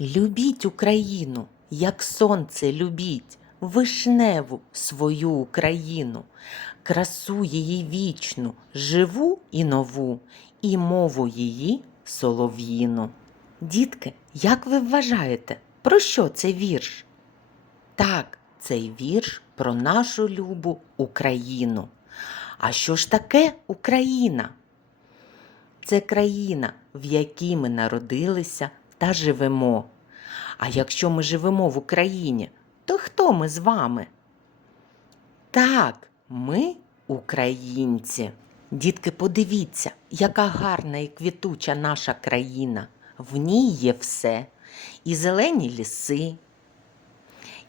Любіть Україну, як сонце любіть, вишневу свою Україну, красу її вічну, живу і нову, і мову її солов'їну. Дітки, як ви вважаєте, про що це вірш? Так, цей вірш про нашу любу Україну. А що ж таке Україна? Це країна, в якій ми народилися та живемо. А якщо ми живемо в Україні, то хто ми з вами? Так, ми українці. Дітки, подивіться, яка гарна і квітуча наша країна. В ній є все. І зелені ліси,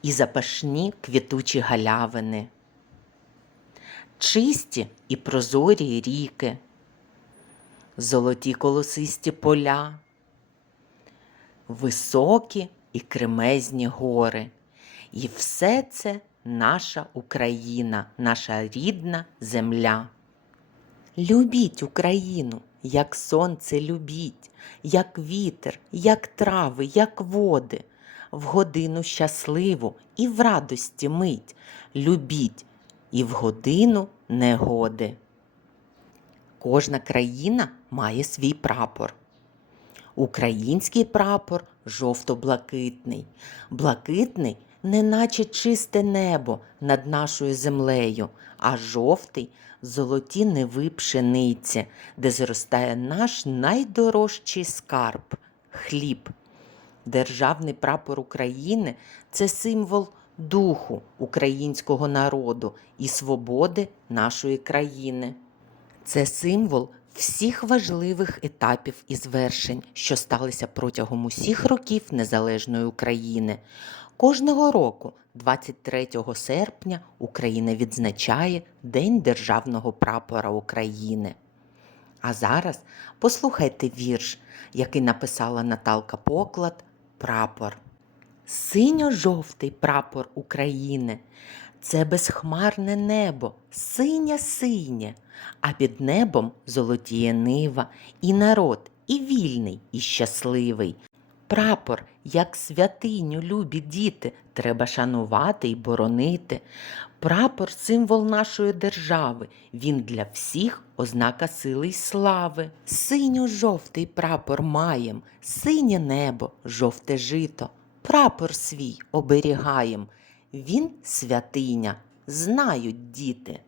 і запашні квітучі галявини, чисті і прозорі ріки, золоті колосисті поля, високі і кремезні гори. І все це наша Україна, наша рідна земля. Любіть Україну, як сонце любіть, як вітер, як трави, як води, в годину щасливу і в радості мить. Любіть і в годину негоди. Кожна країна має свій прапор. Український прапор жовто-блакитний, блакитний, неначе чисте небо над нашою землею, а жовтий золоті неви пшениці, де зростає наш найдорожчий скарб хліб. Державний прапор України це символ духу українського народу і свободи нашої країни. Це символ всіх важливих етапів і звершень, що сталися протягом усіх років незалежної України. Кожного року, 23 серпня, Україна відзначає День Державного прапора України. А зараз послухайте вірш, який написала Наталка Поклад Прапор. Синьо-жовтий прапор України це безхмарне небо, синє-синє, а під небом золотіє нива, і народ, і вільний, і щасливий. Прапор, як святиню, любі діти, треба шанувати і боронити. Прапор символ нашої держави. Він для всіх ознака сили й слави. Синьо-жовтий прапор маєм, синє небо, жовте жито. Прапор свій оберігаєм. Він святиня, знають діти.